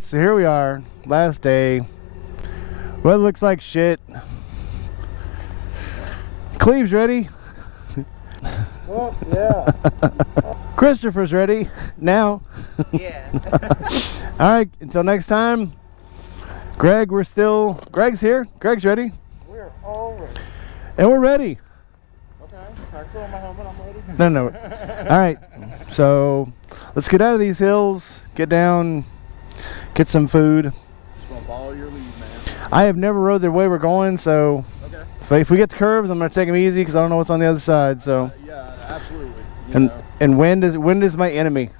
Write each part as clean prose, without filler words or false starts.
So here we are, last day. Weather looks like shit. Cleve's ready. Well, yeah. Christopher's ready now. Yeah. All right, until next time. Greg, Greg's here. Greg's ready. We're all ready. And we're ready. Okay, I throw on my helmet, I'm ready. No. All right, so let's get out of these hills, get down, get some food. Just gonna follow your lead, man. I have never rode the way we're going, so Okay. if we get the curves, I'm gonna take them easy because I don't know what's on the other side. So Yeah, absolutely. and wind is my enemy.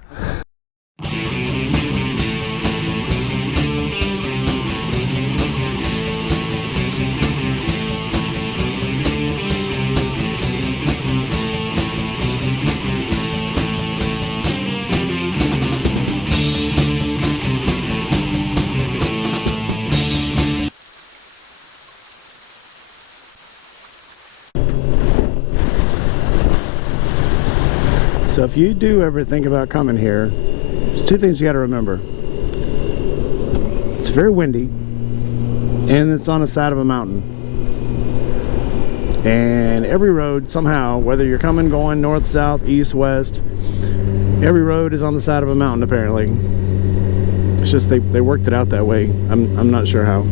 So if you do ever think about coming here, there's two things you got to remember. It's very windy, and it's on the side of a mountain. And every road, somehow, whether you're going north, south, east, west, every road is on the side of a mountain, apparently. It's just they worked it out that way. I'm not sure how.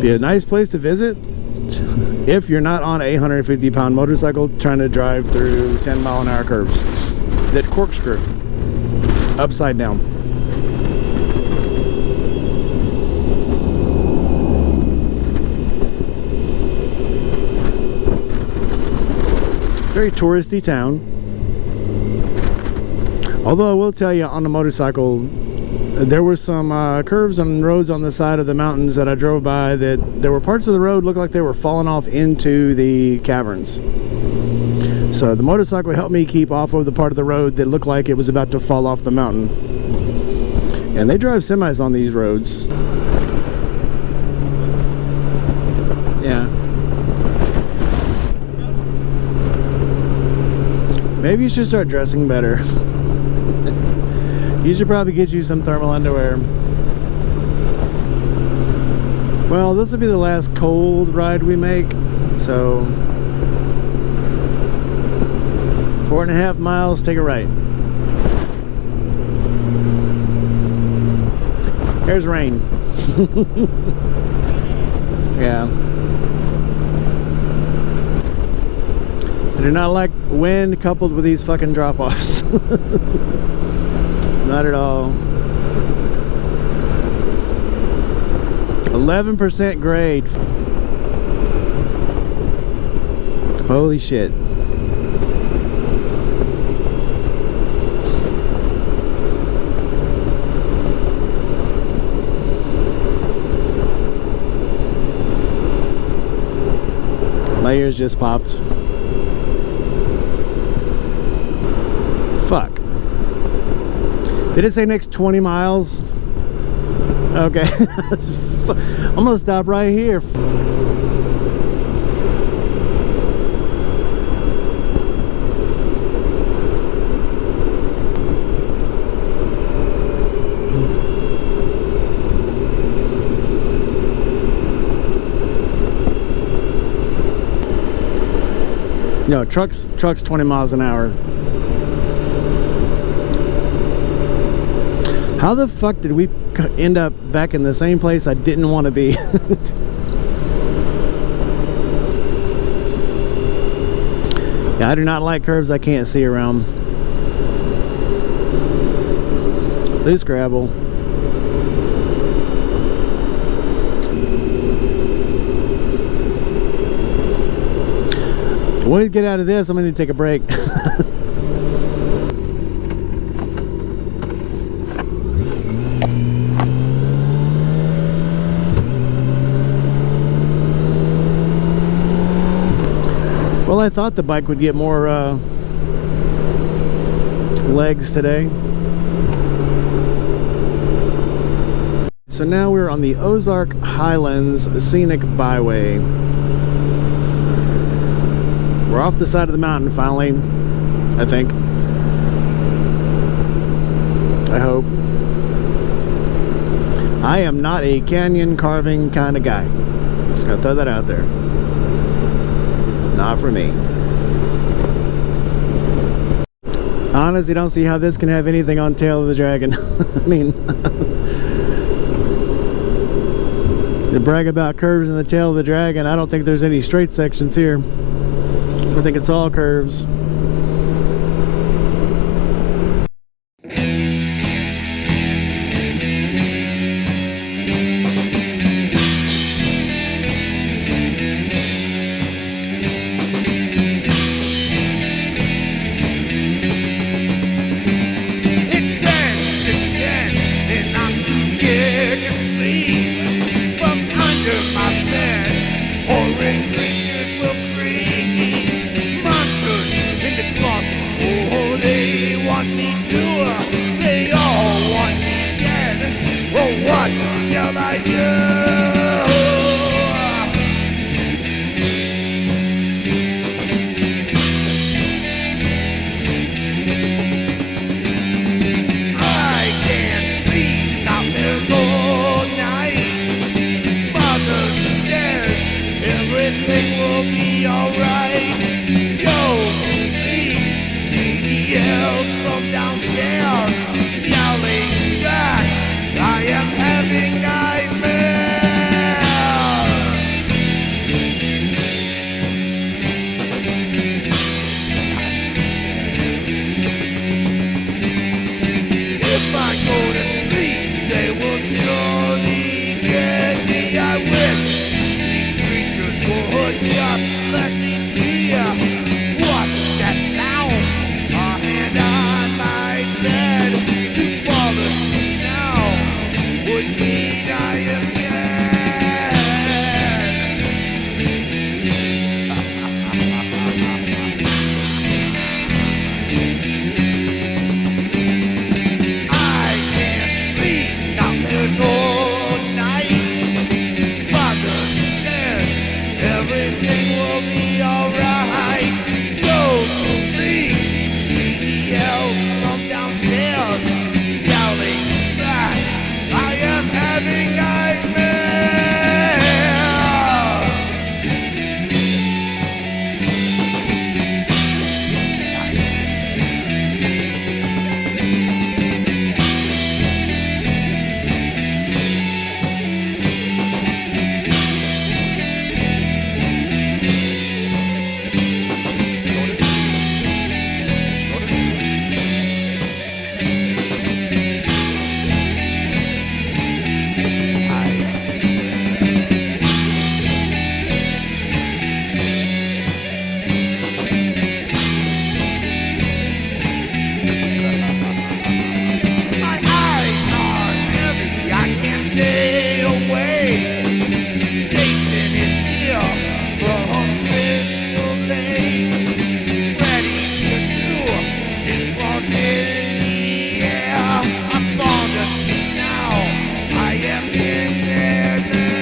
Be a nice place to visit if you're not on a 150-pound motorcycle trying to drive through 10-mile-an-hour curves that corkscrew upside down. Very touristy town. Although I will tell you, on the motorcycle, there were some curves on roads on the side of the mountains that I drove by that there were parts of the road looked like they were falling off into the caverns. So the motorcycle helped me keep off of the part of the road that looked like it was about to fall off the mountain. And they drive semis on these roads. Yeah. Maybe you should start dressing better. You should probably get you some thermal underwear. Well, this will be the last cold ride we make, so 4.5 miles, take a right. There's rain. Yeah. I do not like wind coupled with these fucking drop-offs. Not at all. 11% grade. Holy shit. My ears just popped. Fuck. Did it say next 20 miles? Okay. I'm gonna stop right here. No, trucks 20 miles an hour. How the fuck did we end up back in the same place I didn't want to be? Yeah, I do not like curves I can't see around. Loose gravel. When we get out of this, I'm going to take a break. Well, I thought the bike would get more legs today. So now we're on the Ozark Highlands Scenic Byway. We're off the side of the mountain finally, I think. I am not a canyon carving kind of guy. Just gonna throw that out there. Not for me. I honestly don't see how this can have anything on Tail of the Dragon. I mean, to brag about curves in the Tail of the Dragon, I don't think there's any straight sections here. I think it's all curves. Shall I do? I can't sleep out there all night. Mother says everything will be alright. Go to sleep, she yells from downstairs, yelling back, I am having nightmares. If I go to sleep, they will surely get me. I wish these creatures would just let me be. What's that sound? A hand on my bed to bother me now would mean I am dead. I can't sleep out there all night. Mother says everything will be alright. Go to sleep, she yells from downstairs, yelling back, I am having nightmares. My eyes are heavy, I can't stay away. Jason is here from Crystal Lake. Freddy's here too, his claws in the air. I'm fond asleep now, I am in their lair.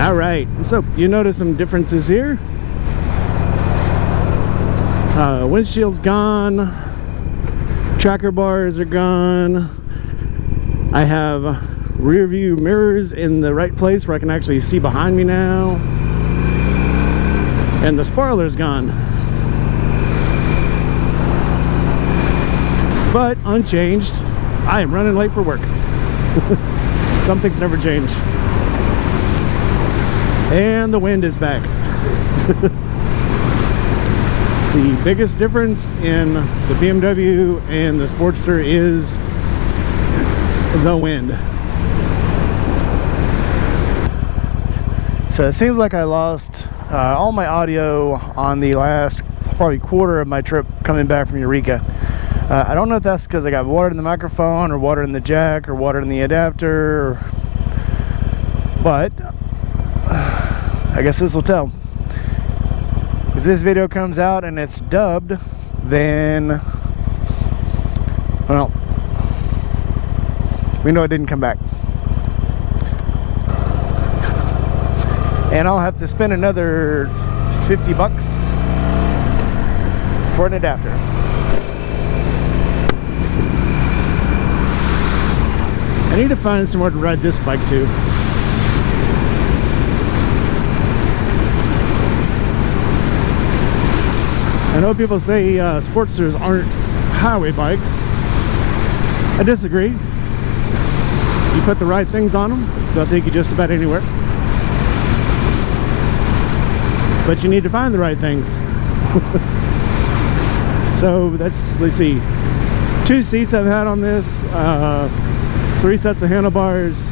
All right, so you notice some differences here. Windshield's gone, tracker bars are gone. I have rear view mirrors in the right place where I can actually see behind me now, and the spoiler's gone, but unchanged, I am running late for work. Some things never change. And the wind is back. The biggest difference in the BMW and the Sportster is the wind. So it seems like I lost all my audio on the last probably quarter of my trip coming back from Eureka. I don't know if that's because I got water in the microphone or water in the jack or water in the adapter, but I guess this will tell. If this video comes out and it's dubbed, then, well, we know it didn't come back. And I'll have to spend another 50 bucks for an adapter. I need to find somewhere to ride this bike to. I know people say Sportsters aren't highway bikes. I disagree. You put the right things on them, they'll take you just about anywhere. But you need to find the right things. So that's, let's see, 2 seats I've had on this, 3 sets of handlebars,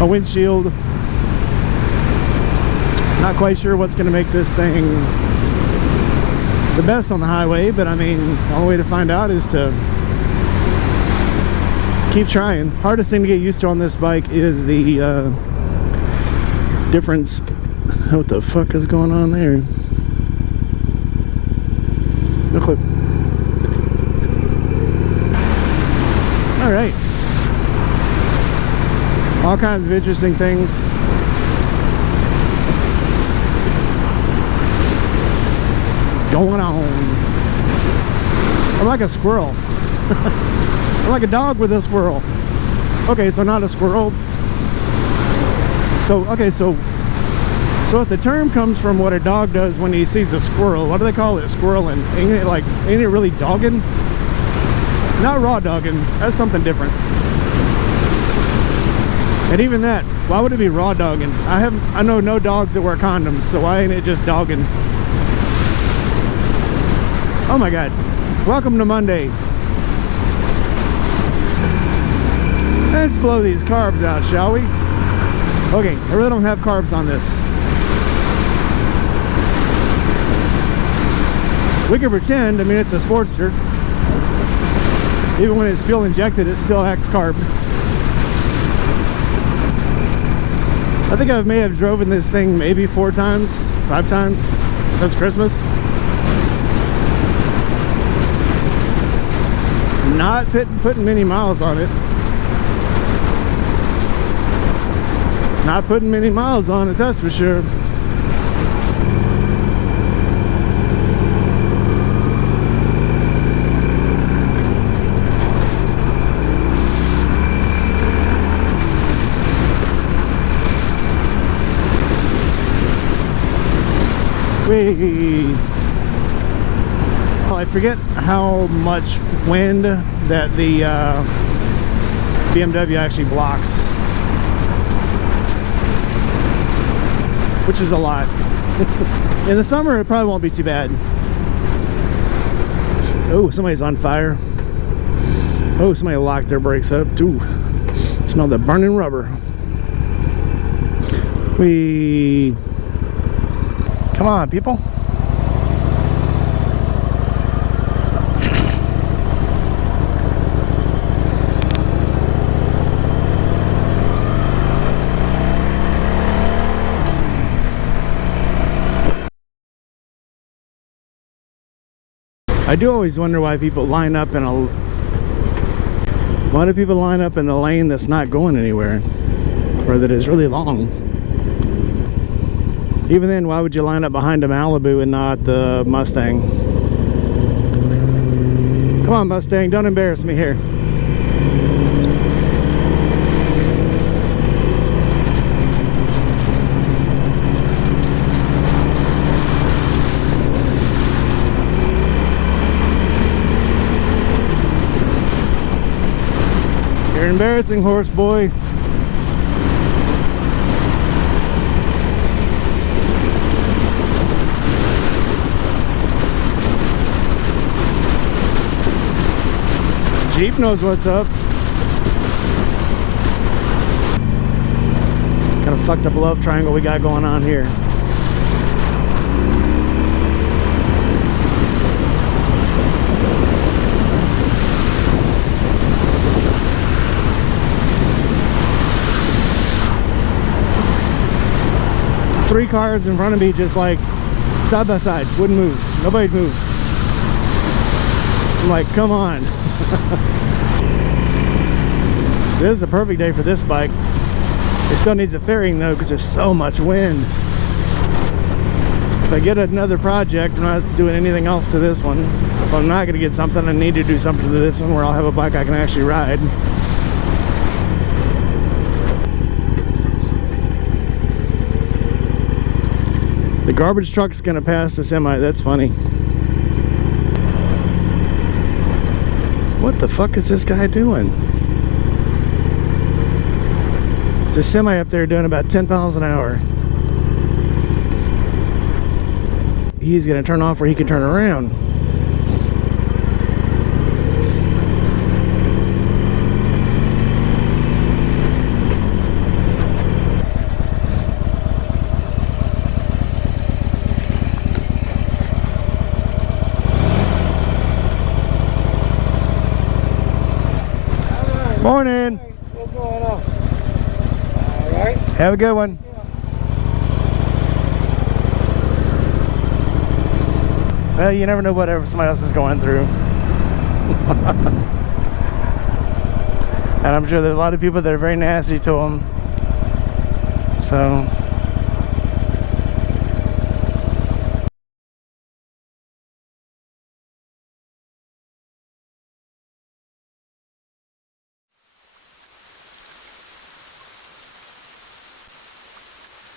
a windshield. Not quite sure what's going to make this thing the best on the highway, but I mean, the only way to find out is to keep trying. Hardest thing to get used to on this bike is the difference. What the fuck is going on there? No clue. All right. All kinds of interesting things. Going on. I'm like a squirrel. I'm like a dog with a squirrel. Okay, so not a squirrel. So, okay, so if the term comes from what a dog does when he sees a squirrel, what do they call it? Squirreling. Ain't it really dogging? Not raw dogging. That's something different. And even that, why would it be raw dogging? I know no dogs that wear condoms, so why ain't it just dogging? Oh my God. Welcome to Monday. Let's blow these carbs out, shall we? Okay, I really don't have carbs on this. We can pretend, I mean, it's a Sportster. Even when it's fuel injected, it still acts carb. I think I may have driven this thing maybe 4 times, 5 times since Christmas. Not putting many miles on it. Not putting many miles on it, that's for sure. Well, I forget how much wind that the BMW actually blocks, which is a lot. In the summer it probably won't be too bad. Oh, somebody's on fire. Oh, somebody locked their brakes up. Ooh, smell the burning rubber. Come on, people. I do always wonder why people line up in why do people line up in the lane that's not going anywhere, or that is really long? Even then, why would you line up behind a Malibu and not the Mustang? Come on, Mustang, don't embarrass me here. You're embarrassing, horse boy. Jeep knows what's up. Kind of fucked up love triangle we got going on here. Three cars in front of me just like side by side, wouldn't move. Nobody'd move. I'm like, come on. This is a perfect day for this bike. It still needs a fairing though, because there's so much wind. If I get another project, I'm not doing anything else to this one. If I'm not going to get something, I need to do something to this one where I'll have a bike I can actually ride. The garbage truck's going to pass the semi. That's funny. What the fuck is this guy doing? There's a semi up there doing about 10 miles an hour. He's going to turn off where he can turn around. Morning. What's going on? All right. Have a good one. Well, you never know whatever somebody else is going through. And I'm sure there's a lot of people that are very nasty to them. So